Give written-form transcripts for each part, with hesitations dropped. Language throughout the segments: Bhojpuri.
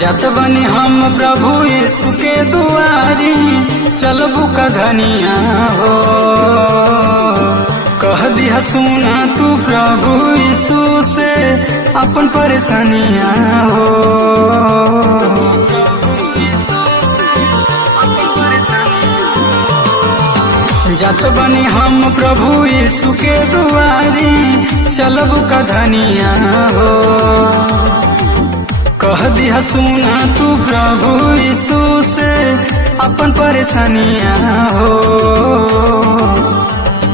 जत बनी हम प्रभु यीशु के दुआरी, चलबू का धनिया हो। कह दिया सुना तू प्रभु यीशु से अपन परेशानिया हो। जत बनी हम प्रभु यीशु के दुआरी, चलबू का धनिया हो। कह दिया सुना तू प्रभु यीशु से अपन परेशानिया हो।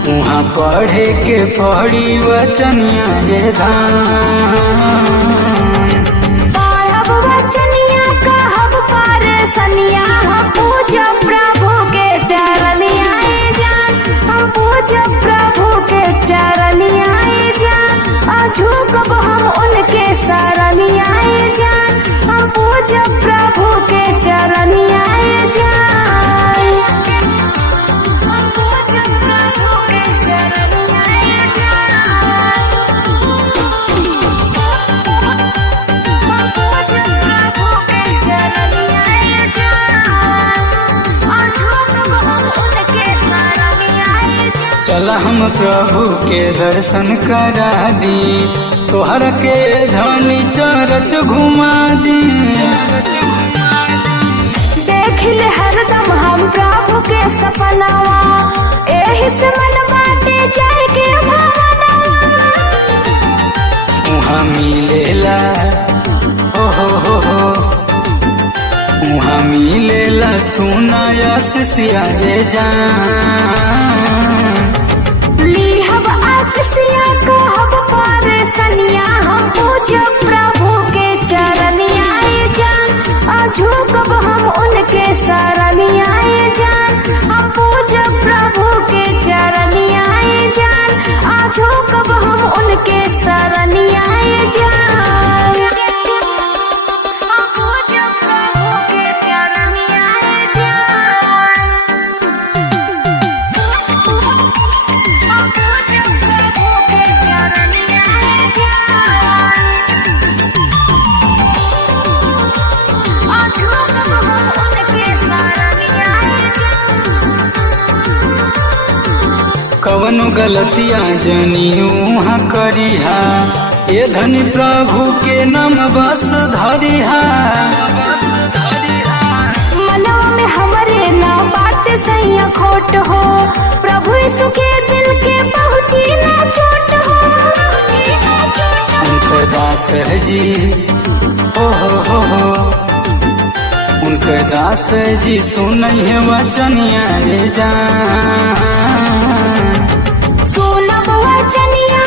वहाँ पढ़े के पढ़ी वचनिया ये धाम, पढ़ब वचनिया कहब परेशानिया, हम पूजब प्रभु के चरनिया जान, हम पूजब प्रभु के चरनिया जान, झुकब हम उनके शरणिया जान, हम पूजब प्रभु के चरनिया जान, हम पूजब प्रभु के चरनिया जान, हम पूजब प्रभु के चरनिया जान, झुकब हम उनके शरणिया जान। चला हम प्रभु के दर्शन करा दी, तोहर के धनी चरच घुमा दी। देखिले हरदम हम प्रभु के सपनावा, एही से मन बाटे जाए के भवनवा। वहाँ मिलेला हो, वहाँ मिलेला सुना आशीषिया ये जान। लीहब आशीषिया कहब परेशानिया, हम पूजब प्रभु के चरनिया जान, झुकब हम उनके शरणिया जान, हम पूजब प्रभु के चरनिया जान, झुकब हम उनके शरणिया जान, हम पूजब प्रभु के चरनिया जान, हम पूजब प्रभु के चरनिया जान, झुकब हम उनके शरणिया जान। कवनो गलतिया जनी वहाँ करिहा, ये धनी प्रभु के नाम बस धरिहा। मनवा में हमरे ना बात सही खोट हो, प्रभु यीशु के दिल के पहुँची ना चोट हो। उनकर दास जी हो, उनकर दास जी सुनैहे वचनिया ये जान। सुनब वचनिया